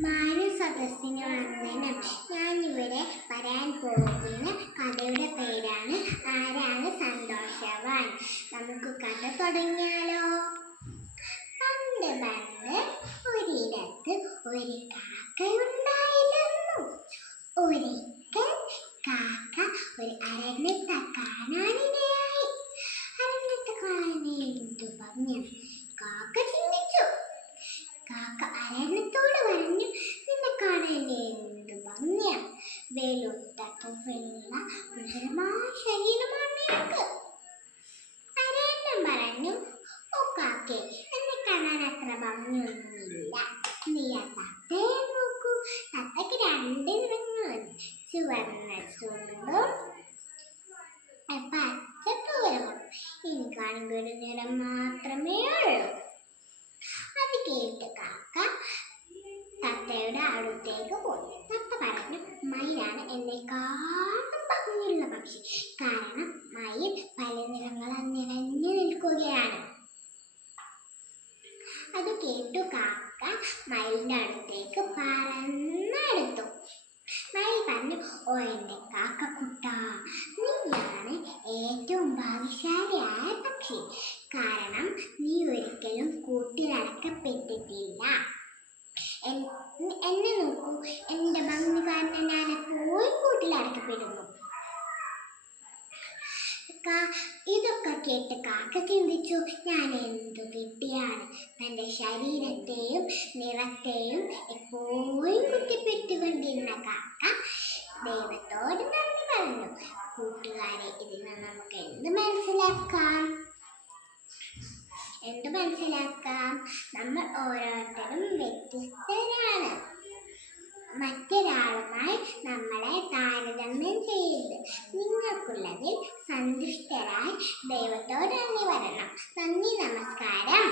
മാന്യ സദസ്സിന് വന്ദനം. ഞാനിവിടെ പറയാൻ പോകുന്ന കഥയുടെ പേരാണ് ആരാണ് സന്തോഷവാൻ. നമുക്ക് കഥ തുടങ്ങിയാലോ? പണ്ട് പണ്ട് ഒരിടത്ത് ഒരു കാക്കയുണ്ടായിരുന്നു. ഒരിക്കൽ കാക്ക ഒരു അരണ്യത്തെ കാണാനിടയായി. അരണ്യത്തെ കാണാൻ എന്തു ഭംഗിയാണ്. കാക്ക ചിന്തിച്ചു. കാക്ക അരണ്യത്തോട് പറഞ്ഞു, നിന്നെ കാണാൻ എന്തു ഭംഗിയാണ്. വെളുത്ത തുവലുള്ള മൃദുലമായ ശരീരമാണ് നിനക്ക്. അരണ്യം പറഞ്ഞു, ഓ കാക്കേ, എന്നെ കാണാൻ അത്ര ഭംഗിയൊന്നുമില്ല. നീ ആ തത്തയെ നോക്കൂ. തത്തക്ക് രണ്ട് നിറങ്ങളുണ്ട്. ചുവന്ന ചുണ്ടും പച്ച തൂവലും. എനിക്കാണെങ്കിൽ ഒരു നിറം മാത്രമേ ഉള്ളൂ. അത് കേട്ട് കാക്ക തത്തയുടെ അടുത്തേക്ക് പോയി. തത്ത പറഞ്ഞു, മയിലാണ് എന്നെക്കാളും ഭംഗിയുള്ള പക്ഷി. കാരണം മയിൽ പല നിറങ്ങളാൽ നിറഞ്ഞു നിൽക്കുകയാണ്. അത് കേട്ടു കാക്ക മയിലിന്റെ അടുത്തേക്ക് പറന്നെടുത്തു. മയിൽ പറഞ്ഞു, ഓ എൻ്റെ കാക്കക്കുട്ട, നീയാണ് ഏറ്റവും ഭാഗ്യശാലിയായ പക്ഷി. കാരണം നീ ഒരിക്കലും കൂട്ടിലടക്കപ്പെട്ടിട്ടില്ല. എന്നെ നോക്കൂ, എൻ്റെ ഭംഗി കാരണം ഞാൻ എപ്പോഴും കൂട്ടിലടക്കപ്പെടുന്നു. ഇതൊക്കെ കേട്ട് കാക്ക ചിന്തിച്ചു, ഞാൻ എന്തു കിട്ടിയാണ്. തൻ്റെ ശരീരത്തെയും നിറത്തെയും എപ്പോഴും കുത്തിപ്പെട്ടുകൊണ്ടിരുന്ന കാക്ക ദൈവത്തോട് നന്ദി പറഞ്ഞു. കൂട്ടുകാരെ, ഇതിൽ നിന്ന് നമുക്ക് എന്ത് മനസ്സിലാക്കാം? നമ്മൾ ഓരോരുത്തരും വ്യത്യസ്തരാണ്. മറ്റൊരാളുമായി നമ്മളെ താരതമ്യം ചെയ്യരുത്. നിങ്ങൾക്കുള്ളതിൽ സന്തുഷ്ടരായി ദൈവത്തോട് നന്ദി പറയണം. നന്ദി, നമസ്കാരം.